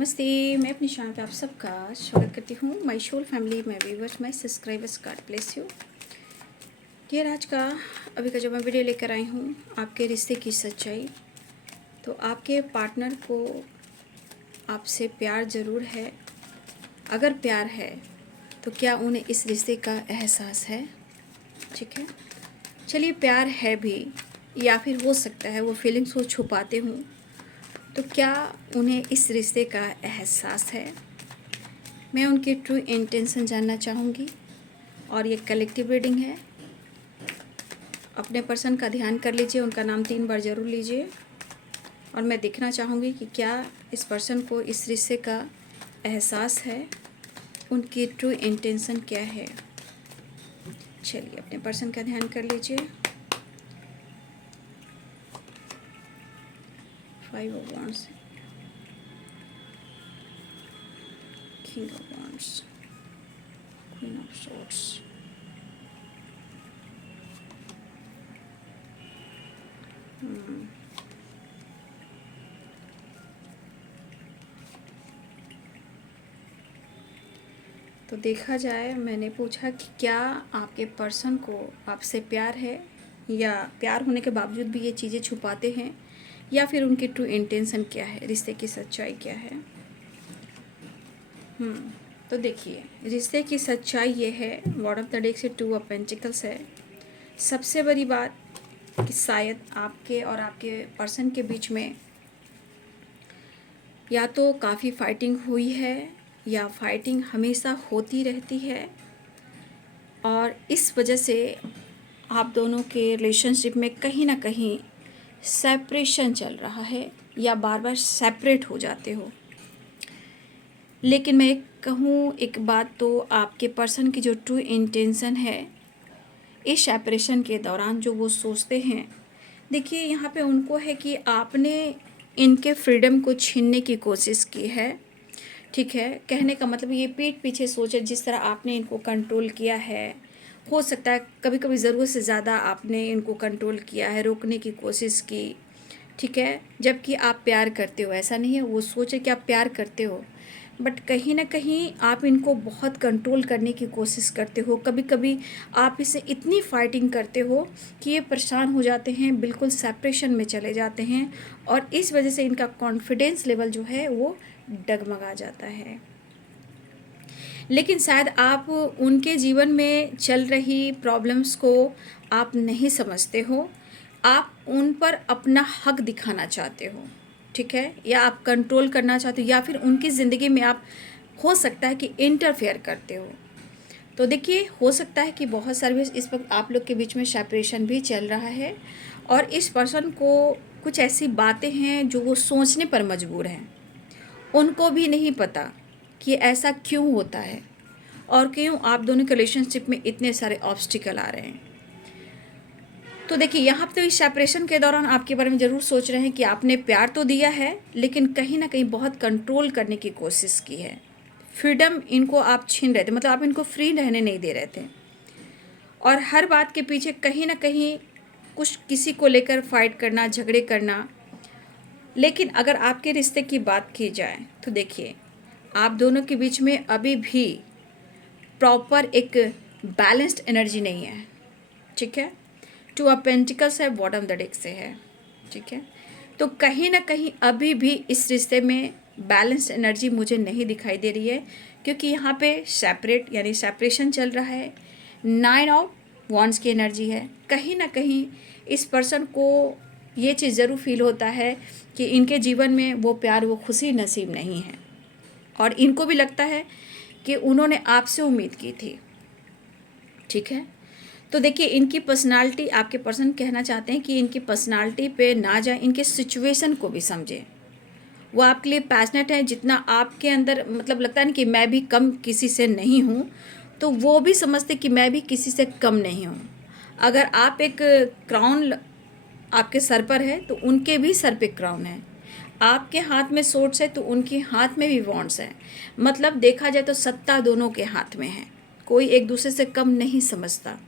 नमस्ते। मैं अपनी चैनल पे आप सबका स्वागत करती हूँ। My soul family, my viewers, my subscribers, God bless you. ये आज का अभी का जो मैं वीडियो लेकर आई हूँ, आपके रिश्ते की सच्चाई। तो आपके पार्टनर को आपसे प्यार ज़रूर है। अगर प्यार है तो क्या उन्हें इस रिश्ते का एहसास है? ठीक है, चलिए, प्यार है भी या फिर हो सकता है वो फीलिंग्स को छुपाते हूँ, तो क्या उन्हें इस रिश्ते का एहसास है? मैं उनके ट्रू इंटेंशन जानना चाहूँगी। और ये कलेक्टिव रीडिंग है। अपने पर्सन का ध्यान कर लीजिए, उनका नाम 3 बार ज़रूर लीजिए। और मैं देखना चाहूँगी कि क्या इस पर्सन को इस रिश्ते का एहसास है, उनकी ट्रू इंटेंशन क्या है। चलिए, अपने पर्सन का ध्यान कर लीजिए। 5 of wands, king of wands, queen of swords. तो देखा जाए, मैंने पूछा कि क्या आपके पर्सन को आपसे प्यार है, या प्यार होने के बावजूद भी ये चीज़ें छुपाते हैं, या फिर उनकी ट्रू इंटेंशन क्या है, रिश्ते की सच्चाई क्या है। तो देखिए, रिश्ते की सच्चाई ये है, लॉर्ड ऑफ द डेक से 2 ऑफ पेंटिकल्स है। सबसे बड़ी बात कि शायद आपके और आपके पर्सन के बीच में या तो काफ़ी फाइटिंग हुई है, या फाइटिंग हमेशा होती रहती है, और इस वजह से आप दोनों के रिलेशनशिप में कहीं ना कहीं सेपरेशन चल रहा है, या बार बार सेपरेट हो जाते हो। लेकिन मैं कहूँ एक बात, तो आपके पर्सन की जो ट्रू इंटेंशन है इस सेपरेशन के दौरान, जो वो सोचते हैं, देखिए यहाँ पे उनको है कि आपने इनके फ्रीडम को छीनने की कोशिश की है। ठीक है, कहने का मतलब ये पीठ पीछे सोचे, जिस तरह आपने इनको कंट्रोल किया है, हो सकता है कभी कभी ज़रूरत से ज़्यादा आपने इनको कंट्रोल किया है, रोकने की कोशिश की। ठीक है, जबकि आप प्यार करते हो, ऐसा नहीं है, वो सोचे कि आप प्यार करते हो, बट कहीं ना कहीं आप इनको बहुत कंट्रोल करने की कोशिश करते हो। कभी कभी आप इसे इतनी फाइटिंग करते हो कि ये परेशान हो जाते हैं, बिल्कुल सेपरेशन में चले जाते हैं, और इस वजह से इनका कॉन्फिडेंस लेवल जो है वो डगमगा जाता है। लेकिन शायद आप उनके जीवन में चल रही प्रॉब्लम्स को आप नहीं समझते हो, आप उन पर अपना हक दिखाना चाहते हो। ठीक है, या आप कंट्रोल करना चाहते हो, या फिर उनकी ज़िंदगी में आप, हो सकता है कि इंटरफेयर करते हो। तो देखिए, हो सकता है कि बहुत सारे इस वक्त आप लोग के बीच में सेपरेशन भी चल रहा है, और इस पर्सन को कुछ ऐसी बातें हैं जो वो सोचने पर मजबूर हैं। उनको भी नहीं पता कि ऐसा क्यों होता है, और क्यों आप दोनों के रिलेशनशिप में इतने सारे ऑब्स्टिकल आ रहे हैं। तो देखिए, यहाँ पे तो इस सेपरेशन के दौरान आपके बारे में ज़रूर सोच रहे हैं कि आपने प्यार तो दिया है, लेकिन कहीं ना कहीं बहुत कंट्रोल करने की कोशिश की है। फ्रीडम इनको आप छीन रहे थे, मतलब आप इनको फ्री रहने नहीं दे रहे थे, और हर बात के पीछे कहीं ना कहीं कुछ किसी को लेकर फाइट करना, झगड़े करना। लेकिन अगर आपके रिश्ते की बात की जाए, तो देखिए, आप दोनों के बीच में अभी भी प्रॉपर एक बैलेंस्ड एनर्जी नहीं है। ठीक है, 2 ऑफ पेंटिकल्स है, बॉटम द डेक से है। ठीक है, तो कहीं ना कहीं अभी भी इस रिश्ते में बैलेंस्ड एनर्जी मुझे नहीं दिखाई दे रही है, क्योंकि यहाँ पे सेपरेट यानी सेपरेशन चल रहा है। 9 ऑफ वॉन्ड्स की एनर्जी है। कहीं ना कहीं इस पर्सन को ये चीज़ ज़रूर फील होता है कि इनके जीवन में वो प्यार, वो खुशी नसीब नहीं है, और इनको भी लगता है कि उन्होंने आपसे उम्मीद की थी। ठीक है, तो देखिए, इनकी पर्सनालिटी, आपके पर्सन कहना चाहते हैं कि इनकी पर्सनालिटी पे ना जाए, इनके सिचुएशन को भी समझे। वो आपके लिए पैशनेट है, जितना आपके अंदर मतलब लगता है ना कि मैं भी कम किसी से नहीं हूँ, तो वो भी समझते कि मैं भी किसी से कम नहीं हूँ। अगर आप एक क्राउन आपके सर पर है, तो उनके भी सर पे क्राउन है। आपके हाथ में सोर्ड्स है, तो उनके हाथ में भी वॉन्ड्स है। मतलब देखा जाए तो सत्ता दोनों के हाथ में है, कोई एक दूसरे से कम नहीं समझता।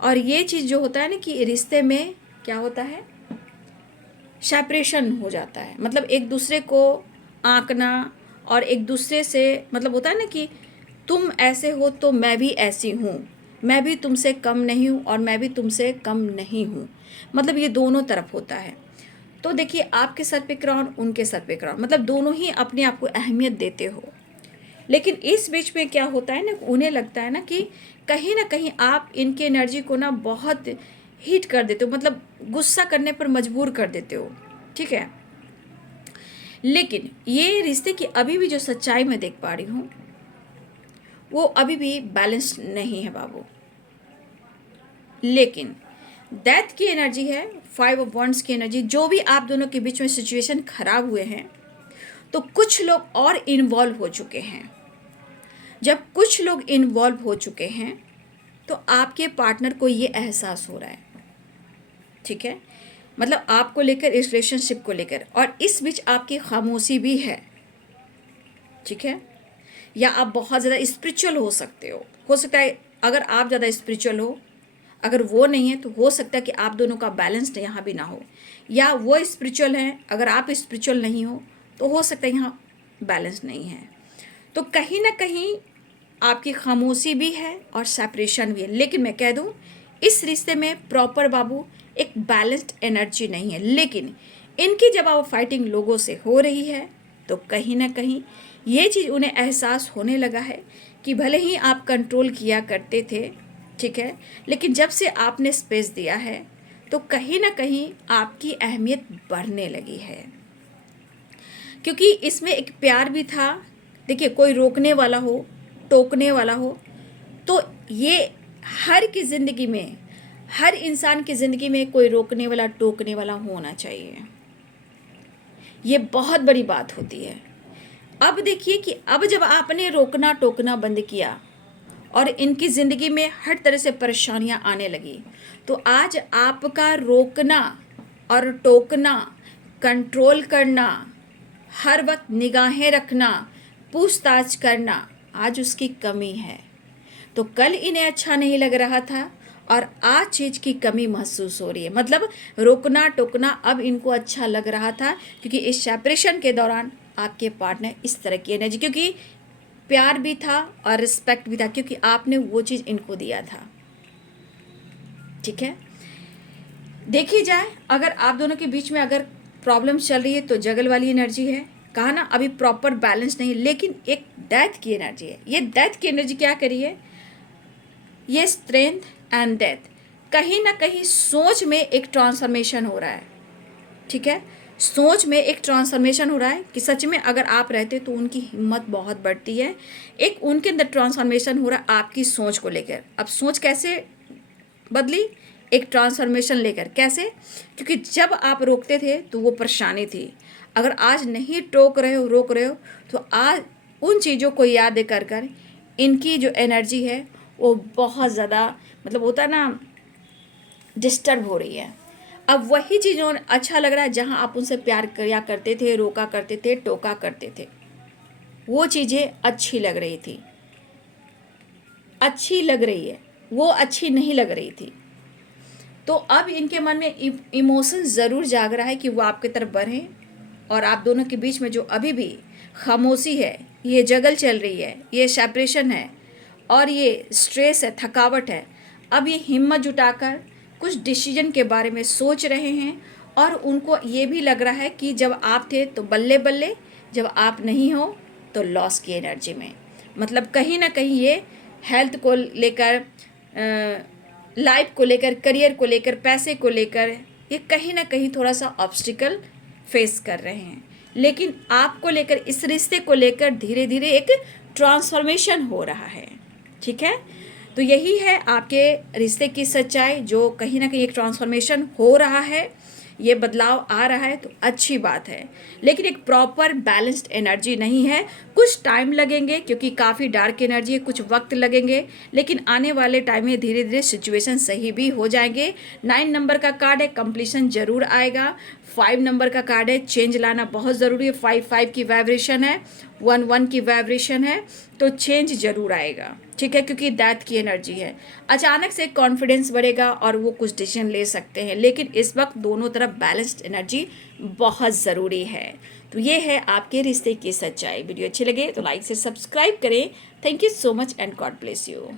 और ये चीज़ जो होता है ना कि रिश्ते में क्या होता है, सेपरेशन हो जाता है, मतलब एक दूसरे को आंकना और एक दूसरे से मतलब होता है ना कि तुम ऐसे हो तो मैं भी ऐसी हूँ, मैं भी तुमसे कम नहीं हूँ और मैं भी तुमसे कम नहीं हूँ, मतलब ये दोनों तरफ होता है। तो देखिए, आपके सर पे क्राउन, उनके सर पे क्राउन, मतलब दोनों ही अपने आप को अहमियत देते हो। लेकिन इस बीच में क्या होता है ना, उन्हें लगता है ना कहीं आप इनकी एनर्जी को ना बहुत हीट कर देते हो, मतलब गुस्सा करने पर मजबूर कर देते हो, ठीक है। लेकिन ये रिश्ते की अभी भी जो सच्चाई मैं देख पा रही हूँ वो अभी भी बैलेंस नहीं है बाबू। लेकिन डेथ की एनर्जी है, 5 ऑफ वंड्स की एनर्जी, जो भी आप दोनों के बीच में सिचुएशन खराब हुए हैं तो कुछ लोग और इन्वॉल्व हो चुके हैं। जब कुछ लोग इन्वॉल्व हो चुके हैं तो आपके पार्टनर को ये एहसास हो रहा है, ठीक है, मतलब आपको लेकर, इस रिलेशनशिप को लेकर, और इस बीच आपकी खामोशी भी है, ठीक है। या आप बहुत ज़्यादा स्पिरिचुअल हो सकता है अगर आप ज़्यादा स्पिरिचुअल हो, अगर वो नहीं है तो हो सकता है कि आप दोनों का बैलेंस यहाँ भी ना हो, या वो स्पिरिचुअल हैं, अगर आप स्पिरिचुअल नहीं हो तो हो सकता है यहाँ बैलेंस नहीं है। तो कहीं ना कहीं आपकी खामोशी भी है और सेपरेशन भी है। लेकिन मैं कह दूँ, इस रिश्ते में प्रॉपर बाबू एक बैलेंस्ड एनर्जी नहीं है। लेकिन इनकी जब आप फाइटिंग लोगों से हो रही है तो कहीं ना कहीं ये चीज़ उन्हें एहसास होने लगा है कि भले ही आप कंट्रोल किया करते थे, ठीक है, लेकिन जब से आपने स्पेस दिया है तो कहीं ना कहीं आपकी अहमियत बढ़ने लगी है, क्योंकि इसमें एक प्यार भी था। देखिए, कोई रोकने वाला हो, टोकने वाला हो, तो ये हर की ज़िंदगी में, हर इंसान की ज़िंदगी में कोई रोकने वाला, टोकने वाला होना चाहिए। ये बहुत बड़ी बात होती है। अब देखिए कि अब जब आपने रोकना टोकना बंद किया और इनकी ज़िंदगी में हर तरह से परेशानियां आने लगी, तो आज आपका रोकना और टोकना, कंट्रोल करना, हर वक्त निगाहें रखना, पूछताछ करना, आज उसकी कमी है। तो कल इन्हें अच्छा नहीं लग रहा था और आज चीज़ की कमी महसूस हो रही है, मतलब रोकना टोकना अब इनको अच्छा लग रहा था, क्योंकि इस सेपरेशन के दौरान आपके पार्टनर इस तरह की एनर्जी, क्योंकि प्यार भी था और रिस्पेक्ट भी था, क्योंकि आपने वो चीज़ इनको दिया था, ठीक है। देखी जाए, अगर आप दोनों के बीच में अगर प्रॉब्लम चल रही है तो जगल वाली एनर्जी है, कहा ना अभी प्रॉपर बैलेंस नहीं, लेकिन एक डेथ की एनर्जी है। ये डेथ की एनर्जी क्या करी है, ये स्ट्रेंथ एंड डेथ, कहीं ना कहीं सोच में एक ट्रांसफॉर्मेशन हो रहा है, ठीक है। सोच में एक ट्रांसफॉर्मेशन हो रहा है कि सच में अगर आप रहते तो उनकी हिम्मत बहुत बढ़ती है। एक उनके अंदर ट्रांसफॉर्मेशन हो रहा है आपकी सोच को लेकर। अब सोच कैसे बदली, एक ट्रांसफॉर्मेशन लेकर, कैसे, क्योंकि जब आप रोकते थे तो वो परेशानी थी, अगर आज नहीं टोक रहे हो, रोक रहे हो, तो आज उन चीज़ों को याद कर कर इनकी जो एनर्जी है वो बहुत ज़्यादा, मतलब होता है ना, डिस्टर्ब हो रही है। अब वही चीज़ों अच्छा लग रहा है जहाँ आप उनसे प्यार किया करते थे, रोका करते थे, टोका करते थे, वो चीज़ें अच्छी लग रही थी, अच्छी लग रही है, वो अच्छी नहीं लग रही थी। तो अब इनके मन में इमोशन ज़रूर जाग रहा है कि वो आपकी तरफ बढ़ें, और आप दोनों के बीच में जो अभी भी खामोशी है, ये जगल चल रही है, ये सेपरेशन है और ये स्ट्रेस है, थकावट है, अब ये हिम्मत जुटाकर कुछ डिसीजन के बारे में सोच रहे हैं। और उनको ये भी लग रहा है कि जब आप थे तो बल्ले बल्ले, जब आप नहीं हो तो लॉस की एनर्जी में, मतलब कहीं ना कहीं ये हेल्थ को लेकर, लाइफ को लेकर, करियर को लेकर, पैसे को लेकर, ये कहीं ना कहीं थोड़ा सा ऑब्स्टिकल फेस कर रहे हैं। लेकिन आपको लेकर, इस रिश्ते को लेकर धीरे धीरे एक ट्रांसफॉर्मेशन हो रहा है, ठीक है। तो यही है आपके रिश्ते की सच्चाई, जो कहीं ना कहीं एक ट्रांसफॉर्मेशन हो रहा है, ये बदलाव आ रहा है तो अच्छी बात है। लेकिन एक प्रॉपर बैलेंस्ड एनर्जी नहीं है, कुछ टाइम लगेंगे क्योंकि काफ़ी डार्क एनर्जी है, कुछ वक्त लगेंगे, लेकिन आने वाले टाइम में धीरे धीरे सिचुएशन सही भी हो जाएंगे। 9 नंबर का कार्ड है, कंप्लीशन जरूर आएगा। 5 नंबर का कार्ड है, चेंज लाना बहुत ज़रूरी है, 5 की वाइब्रेशन है, 1 की वाइब्रेशन है, तो चेंज ज़रूर आएगा, ठीक है, क्योंकि डेथ की एनर्जी है। अचानक से कॉन्फिडेंस बढ़ेगा और वो कुछ डिसीजन ले सकते हैं, लेकिन इस वक्त दोनों तरफ बैलेंस्ड एनर्जी बहुत ज़रूरी है। तो ये है आपके रिश्ते की सच्चाई। वीडियो अच्छी लगे तो लाइक से सब्सक्राइब करें। Thank you so much and God bless you.